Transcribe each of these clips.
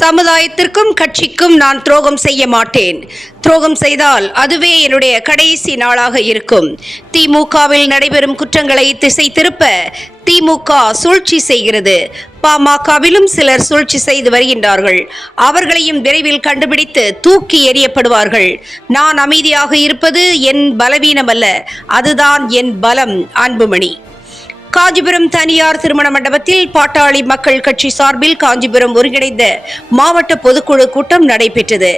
சமுதாயத்திற்கும் கட்சிக்கும் நான் துரோகம் செய்ய மாட்டேன். துரோகம் செய்தால் அதுவே என்னுடைய கடைசி நாளாக இருக்கும். திமுகவில் நடைபெறும் குற்றங்களை திசை திருப்ப திமுக சூழ்ச்சி செய்கிறது. பாமகவிலும் சிலர் சூழ்ச்சி செய்து வருகின்றார்கள். அவர்களையும் விரைவில் கண்டுபிடித்து தூக்கி எறியப்படுவார்கள். நான் அமைதியாக இருப்பது என் பலவீனமல்ல. அதுதான் என் பலம் அன்புமணி. காஞ்சிபுரம் தனியார் திருமண மண்டபத்தில் பாட்டாளி மக்கள் கட்சி சார்பில் காஞ்சிபுரம் ஒருங்கிணைந்த மாவட்ட பொதுக்குழு கூட்டம் நடைபெற்றது.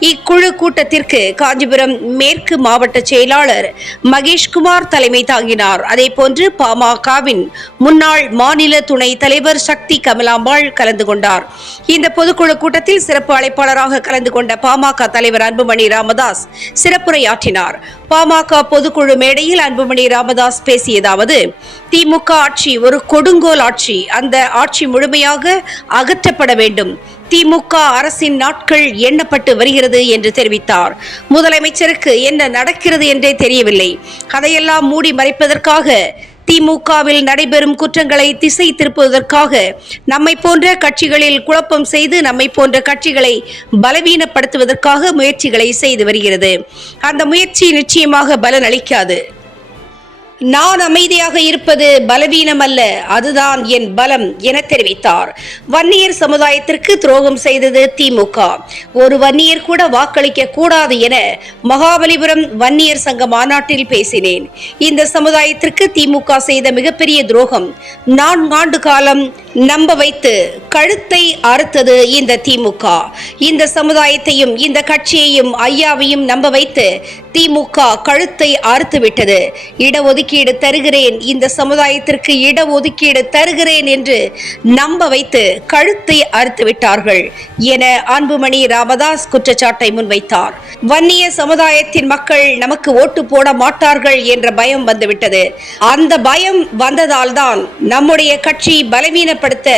இக்குழு கூட்டத்திற்கு காஞ்சிபுரம் மேற்கு மாவட்ட செயலாளர் மகேஷ்குமார் தலைமை தாங்கினார். அதேபோன்று பாமகவின் முன்னாள் மாநில துணை தலைவர் சக்தி கமலாம்பாள் கலந்து கொண்டார். இந்த பொதுக்குழு கூட்டத்தில் சிறப்பு அழைப்பாளராக கலந்து கொண்ட பாமக தலைவர் அன்புமணி ராமதாஸ் சிறப்புரையாற்றினார். பாமக பொதுக்குழு மேடையில் அன்புமணி ராமதாஸ் பேசியதாவது திமுக ஆட்சி ஒரு கொடுங்கோல் ஆட்சி. அந்த ஆட்சி முழுமையாக அகற்றப்பட வேண்டும். திமுக அரசின் நாட்கள் எண்ணப்பட்டு வருகிறது என்று தெரிவித்தார். முதலமைச்சருக்கு என்ன நடக்கிறது என்றே தெரியவில்லை. அதையெல்லாம் மூடி மறைப்பதற்காக திமுகவில் நடைபெறும் குற்றங்களை திசை திருப்புவதற்காக நம்மை போன்ற கட்சிகளில் குழப்பம் செய்து நம்மை போன்ற கட்சிகளை பலவீனப்படுத்துவதற்காக முயற்சிகளை செய்து வருகிறது. அந்த முயற்சி நிச்சயமாக பலன் அளிக்காது நான் அமைதியாக இருப்பது பலவீனம் அல்ல அதுதான் என் பலம் என தெரிவித்தார். வன்னியர் சமுதாயத்திற்கு துரோகம் செய்தது திமுக. ஒரு வன்னியர் கூட வாக்களிக்க கூடாது என மகாபலிபுரம் வன்னியர் சங்க மாநாட்டில் பேசினேன். இந்த சமுதாயத்திற்கு திமுக செய்த மிகப்பெரிய துரோகம் நான்காண்டு காலம் நம்ப வைத்து கழுத்தை அறுத்தது இந்த திமுக. இந்த சமுதாயத்தையும் இந்த கட்சியையும் ஐயாவையும் நம்ப வைத்து திமுக கழுத்தை அறுத்து விட்டது இடஒதுக்கீடு தருகிறேன் இந்த சமுதாயத்திற்கு இடஒதுக்கீடு தருகிறேன் என்று நம்ப வைத்து கழுத்தை அறுத்து விட்டார்கள் என அன்புமணி ராமதாஸ் குற்றச்சாட்டை முன்வைத்தார். வன்னிய சமுதாயத்தின் மக்கள் நமக்கு ஓட்டு போட மாட்டார்கள் என்ற பயம் வந்துவிட்டது. அந்த பயம் வந்ததால்தான் நம்முடைய கட்சி பலவீனப்படுத்த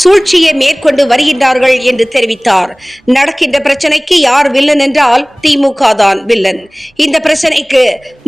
சூழ்ச்சியை மேற்கொண்டு வருகின்றார்கள் என்று தெரிவித்தார். நடக்கின்ற பிரச்சனைக்கு யார் வில்லன் என்றால் திமுக தான் வில்லன். இந்த பிரச்சனைக்கு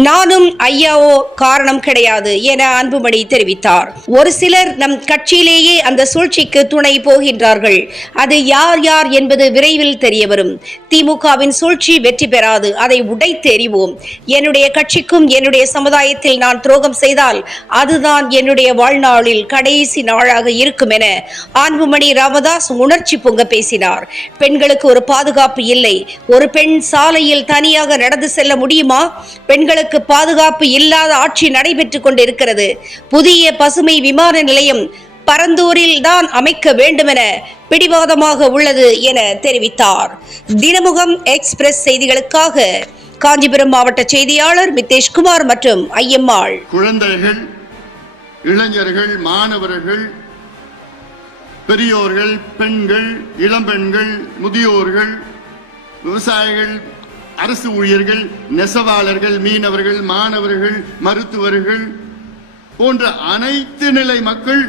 நானும் ஐயாவோ காரணம் கிடையாது என அன்புமணி தெரிவித்தார். ஒரு சிலர் நம் கட்சியிலேயே அந்த சூழ்ச்சிக்கு துணை போகின்றார்கள். அது யார் யார் என்பது விரைவில் தெரிய வரும் திமுகவின் சூழ்ச்சி வெற்றி பெறாது அதை உடைத்தெறிவோம் என்னுடைய கட்சிக்கும் என்னுடைய சமுதாயத்தில் நான் துரோகம் செய்தால் அதுதான் என்னுடைய வாழ்நாளில் கடைசி நாளாக இருக்கும் என அன்புமணி ராமதாஸ் உணர்ச்சி பொங்க பேசினார். பெண்களுக்கு ஒரு பாதுகாப்பு இல்லை. ஒரு பெண் சாலையில் தனியாக நடந்து செல்ல முடியுமா? பெண்களுக்கு பாதுகாப்பு இல்லாத ஆட்சி நடைபெற்றுக் கொண்டிருக்கிறது. புதிய பசுமை விமான நிலையம் பரந்தூரில் தான் அமைக்க வேண்டுமென பிடிவாதமாக உள்ளது என தெரிவித்தார். தினமுகம் எக்ஸ்பிரஸ் செய்திகளுக்காக காஞ்சிபுரம் மாவட்ட செய்தியாளர் மித்தேஷ்குமார் மற்றும் ஐயம்மாள். குழந்தைகள் இளைஞர்கள் மாணவர்கள் பெரியோர்கள் பெண்கள் இளம்பெண்கள் முதியோர்கள் விவசாயிகள் அரசு ஊழியர்கள் நெசவாளர்கள் மீனவர்கள் மாணவர்கள் மருத்துவர்கள் போன்ற அனைத்து நிலை மக்கள்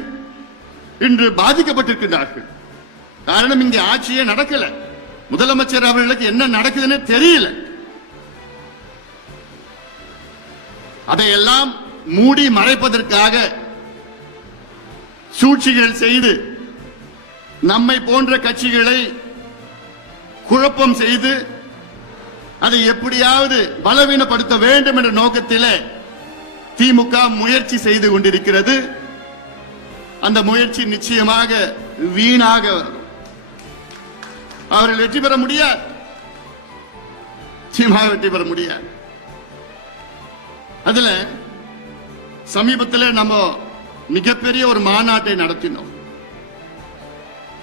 இன்று பாதிக்கப்பட்டிருக்கிறார்கள் காரணம் இங்கே ஆட்சியே நடக்கல. முதலமைச்சர் அவர்களுக்கு என்ன நடக்குதுன்னு தெரியல. அதையெல்லாம் மூடி மறைப்பதற்காக சூழ்ச்சிகள் செய்து நம்மை போன்ற கட்சிகளை குழப்பம் செய்து அதை எப்படியாவது பலவீனப்படுத்த வேண்டும் என்ற நோக்கத்திலே திமுக முயற்சி செய்து கொண்டிருக்கிறது. அந்த முயற்சி நிச்சயமாக வீணாக அவர்கள் வெற்றி பெற முடியாது. நிச்சயமாக வெற்றி பெற முடியாது. அதுல சமீபத்தில் நம்ம மிகப்பெரிய ஒரு மாநாட்டை நடத்தினோம்.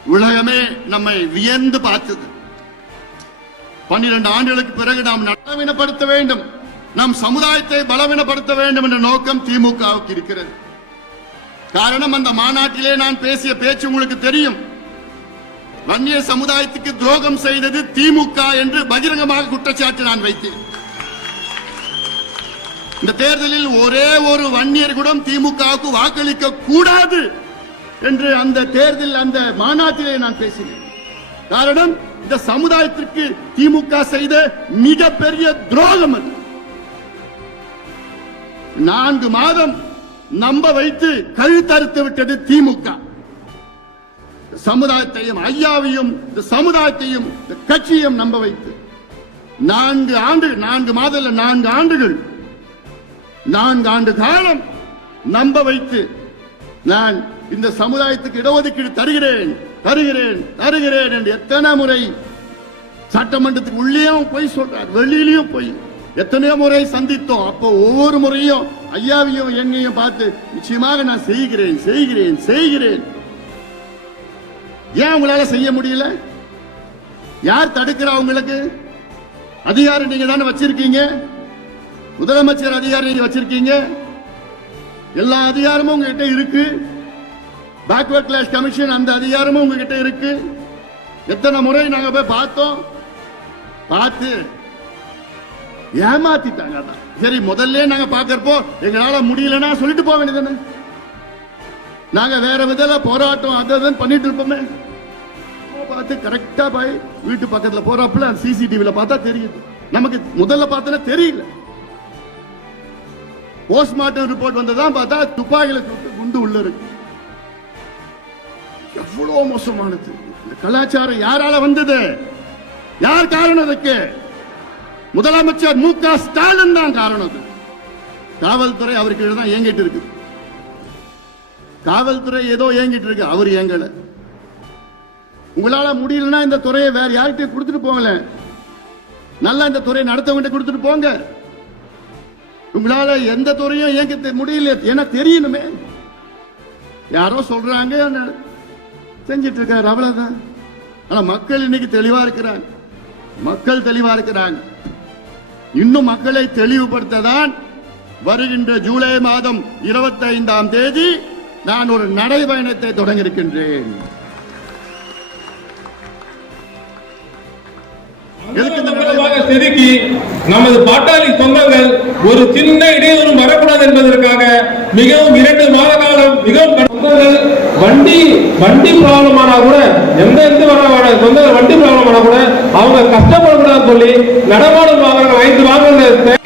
உலகமே நம்மை வியந்து பார்த்தது பன்னிரண்டு ஆண்டுகளுக்கு பிறகு நாம் பலவீனப்படுத்த வேண்டும். நம் சமுதாயத்தை பலவீனப்படுத்த வேண்டும் என்ற நோக்கம் திமுகவுக்கு இருக்கிறது. காரணம் அந்த மாநாட்டிலே நான் பேசிய பேச்சு உங்களுக்கு தெரியும். வன்னிய சமுதாயத்துக்கு துரோகம் செய்தது திமுக என்று பகிரங்கமாக குற்றச்சாட்டு நான் வைத்தேன். இந்த தேர்தலில் ஒரே ஒரு வன்னியர் கூட திமுகவுக்கு வாக்களிக்க கூடாது. என்று அந்த தேர்தல் அந்த மாநாட்டிலே நான் பேசினேன். காரணம் இந்த சமுதாயத்திற்கு திமுக செய்த மிகப்பெரிய துரோகம் அது. நான்கு மாதம் நம்ப வைத்து கழுத்தறுத்து விட்டது திமுக. சமுதாயத்தையும் ஐயாவையும் இந்த சமுதாயத்தையும் இந்த கட்சியையும் நம்ப வைத்து நான்கு ஆண்டு நான்கு மாதம் நான்கு ஆண்டுகள் நான்கு ஆண்டு காலம் நம்ப வைத்து நான் இந்த சமுதாயத்துக்கு இடஒதுக்கீடு தருகிறேன் தருகிறேன் தருகிறேன் என்று எத்தனை முறை சட்டமன்றத்துக்கு உள்ளேயும் போய் சொல்றார் வெளியிலையும் போய். எத்தனையோ முறை சந்தித்தோம். அப்போ ஒவ்வொரு முறையும் ஐயாவையும் என்னையும் பார்த்து நிச்சயமாக நான் செய்கிறேன் செய்கிறேன் செய்கிறேன். ஏன் உங்களால செய்ய முடியல? யார் தடுக்கிறா உங்களுக்கு? அதிகாரம் நீங்க தானே வச்சிருக்கீங்க? முதலமைச்சர் அதிகாரம் நீங்க வச்சிருக்கீங்க? எல்லா அதிகாரமும் உங்ககிட்ட இருக்கு. பேக்வர்ட் கிளாஸ் கமிஷன் அந்த அதிகாரமும் உங்ககிட்ட இருக்கு. எத்தனை முறை நாங்க போய் பார்த்தோம்? பார்த்து ஏமாத்திட்டாங்க அதான். சரி முதல்ல நாங்க பாக்கிறப்போ எங்களால முடியலன்னா சொல்லிட்டு போக வேண்டியதானே நாங்க வேற விதத்துல போராட்டம் அதை பண்ணிட்டு இருப்போமே. பார்த்து கரெக்டா போய் வீட்டு பக்கத்துல போறப்பல சிசிடிவில பார்த்தா தெரியுது. நமக்கு முதல்ல பார்த்தோன்னா தெரியல. போஸ்ட்மார்ட்டம் ரிப்போர்ட் வந்ததான் பார்த்தா துப்பாக்கில சுட்டு குண்டு உள்ள இருக்கு. எவ்வளவு மோசமானது. இந்த கலாச்சாரம் யாரால வந்தது? யார் காரணம் அதுக்கு? முதலமைச்சர் மு க ஸ்டாலின் தான் காரணம் அது. காவல்துறை அவருக்கு தான் இயங்கிட்டு இருக்கு காவல்துறை ஏதோ இயங்கிட்டு இருக்கு அவர் இயங்கல. உங்களால முடியலன்னா இந்த துறையை வேற யார்கிட்டயும் கொடுத்துட்டு போங்களேன். நல்லா இந்த துறையை நடத்தவங்கிட்ட கொடுத்துட்டு போங்க. உங்களால எந்த துறையும் இயங்க முடியல. ஏன்னா தெரியணுமே. யாரோ சொல்றாங்க செஞ்சிட்டு இருக்காரு அவ்வளவுதான். ஆனா மக்கள் இன்னைக்கு தெளிவா இருக்கிறாங்க. மக்கள் தெளிவா இருக்கிறாங்க. இன்னும் மக்களை தெளிவுபடுத்ததான் வருகின்ற ஜூலை மாதம் இருபத்தி ஐந்தாம் தேதி நான் ஒரு நடைபயணத்தை தொடங்கியிருக்கின்றேன். செதுக்கி நமது பாட்டாளி சொந்தங்கள் ஒரு சின்ன இடையூறும் வரக்கூடாது என்பதற்காக மிகவும் இரண்டு மாத காலம் மிகவும் சொந்தங்கள் வண்டி வண்டி ப்ராப்ளம் ஆனா கூட எந்த எந்த வர சொந்தங்கள் வண்டி ப்ராப்ளம் ஆனா கூட அவங்க கஷ்டப்படக்கூடாதுன்னு சொல்லி நடமாடும் வாகனங்கள் ஐந்து வாகனங்கள்